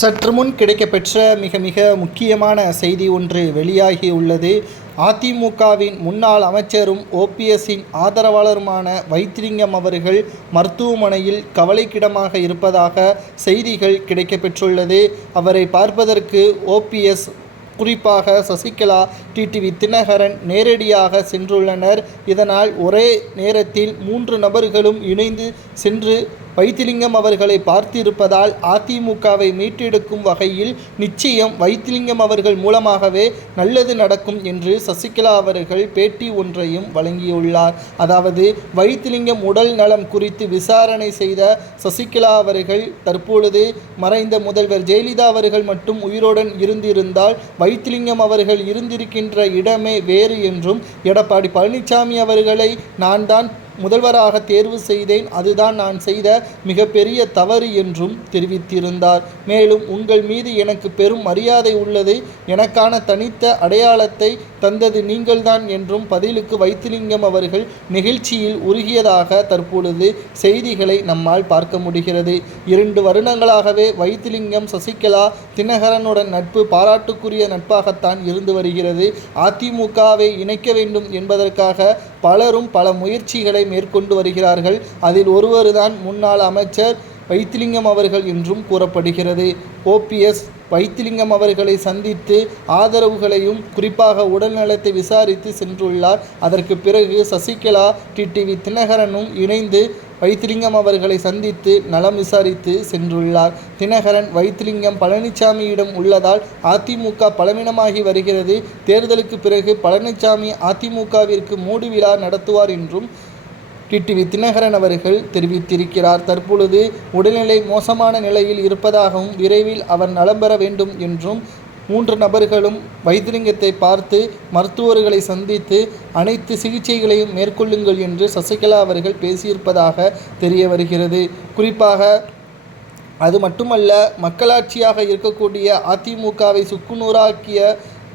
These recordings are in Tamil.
சற்று முன் கிடைக்கப்பெற்ற மிக மிக முக்கியமான செய்தி ஒன்று வெளியாகியுள்ளது அதிமுகவின் முன்னாள் அமைச்சரும் ஓபிஎஸ்ஸின் ஆதரவாளருமான வைத்திலிங்கம் அவர்கள் மருத்துவமனையில் கவலைக்கிடமாக இருப்பதாக செய்திகள் கிடைக்கப்பெற்றுள்ளது. அவரை பார்ப்பதற்கு ஓபிஎஸ் குறிப்பாக சசிகலா டிடிவி தினகரன் நேரடியாக சென்றுள்ளனர். இதனால் ஒரே நேரத்தில் மூன்று நபர்களும் இணைந்து சென்று வைத்திலிங்கம் அவர்களை பார்த்திருப்பதால் அதிமுகவை மீட்டெடுக்கும் வகையில் நிச்சயம் வைத்திலிங்கம் அவர்கள் மூலமாகவே நல்லது நடக்கும் என்று சசிகலா அவர்கள் பேட்டி ஒன்றையும் வழங்கியுள்ளார். அதாவது வைத்திலிங்கம் உடல் நலம் குறித்து விசாரணை செய்த சசிகலா அவர்கள் தற்பொழுது மறைந்த முதல்வர் ஜெயலலிதா அவர்கள் மட்டும் உயிருடன் இருந்திருந்தால் வைத்திலிங்கம் அவர்கள் இருந்திருக்கின்ற இடமே வேறு என்றும் எடப்பாடி பழனிசாமி அவர்களை நான் தான் முதல்வராக தேர்வு செய்தேன். அதுதான் நான் செய்த மிகப்பெரிய தவறு என்றும் தெரிவித்திருந்தார். மேலும் உங்கள் மீது எனக்கு பெரும் மரியாதை உள்ளது. எனக்கான தனித்த அடையாளத்தை தந்தது நீங்கள்தான் என்றும் பதிலுக்கு வைத்திலிங்கம் அவர்கள் நிகழ்ச்சியில் உருகியதாக தற்பொழுது செய்திகளை நம்மால் பார்க்க முடிகிறது. இரண்டு வருடங்களாகவே வைத்திலிங்கம் சசிகலா தினகரனுடன் நட்பு பாராட்டுக்குரிய நட்பாகத்தான் இருந்து வருகிறது. அதிமுகவை இணைக்க வேண்டும் என்பதற்காக பலரும் பல முயற்சிகளை மேற்கொண்டு வருகிறார்கள். அதில் ஒருவர்தான் முன்னாள் அமைச்சர் வைத்திலிங்கம் அவர்கள் என்றும் கூறப்படுகிறது. ஓபிஎஸ் வைத்திலிங்கம் அவர்களை சந்தித்து ஆதரவுகளையும் குறிப்பாக உடல்நலத்தை விசாரித்து சென்றுள்ளார். அதற்கு பிறகு சசிகலா டிடிவி தினகரனும் இணைந்து வைத்திலிங்கம் அவர்களை சந்தித்து நலம் விசாரித்து சென்றுள்ளார். தினகரன் வைத்திலிங்கம் பழனிசாமியிடம் உள்ளதால் அதிமுக பலவீனமாகி வருகிறது. தேர்தலுக்கு பிறகு பழனிசாமி அதிமுகவிற்கு மூடு விழா நடத்துவார் என்றும் டிடிவி தினகரன் அவர்கள் தெரிவித்திருக்கிறார். தற்பொழுது உடல்நிலை மோசமான நிலையில் இருப்பதாகவும் விரைவில் அவர் நலம் பெற வேண்டும் என்றும் மூன்று நபர்களும் வைத்திலிங்கத்தை பார்த்து மருத்துவர்களை சந்தித்து அனைத்து சிகிச்சைகளையும் மேற்கொள்ளுங்கள் என்று சசிகலா அவர்கள் பேசியிருப்பதாக தெரிய வருகிறது. குறிப்பாக அது மட்டுமல்ல மக்களாட்சியாக இருக்கக்கூடிய அதிமுகவை சுக்குநூறாக்கிய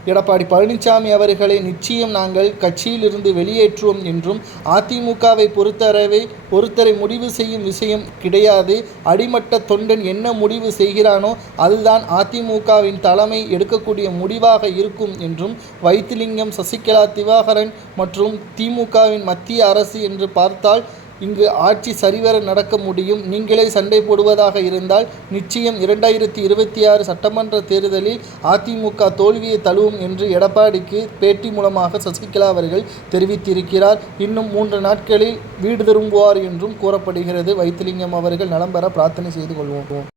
எடப்பாடி பழனிசாமி அவர்களை நிச்சயம் நாங்கள் கட்சியிலிருந்து வெளியேற்றுவோம் என்றும் அதிமுகவை பொறுத்தவரை பொறுத்தரை முடிவு செய்யும் விஷயம் கிடையாது. அடிமட்ட தொண்டன் என்ன முடிவு செய்கிறானோ அதுதான் அதிமுகவின் தலைமை எடுக்கக்கூடிய முடிவாக இருக்கும் என்றும் வைத்திலிங்கம் சசிகலா திவாகரன் மற்றும் திமுகவின் மத்திய அரசு என்று பார்த்தால் இங்கு ஆட்சி சரிவர நடக்க முடியும். நீங்களே சண்டை போடுவதாக இருந்தால் நிச்சயம் இரண்டாயிரத்தி இருபத்தி ஆறு சட்டமன்ற தேர்தலில் அதிமுக தோல்வியை தழுவும் என்று எடப்பாடிக்கு பேட்டி மூலமாக சசிகலா அவர்கள் தெரிவித்திருக்கிறார். இன்னும் மூன்று நாட்களில் வீடு திரும்புவார் என்றும் கூறப்படுகிறது. வைத்திலிங்கம் அவர்கள் நலம் பெற பிரார்த்தனை செய்து கொள்வோம்.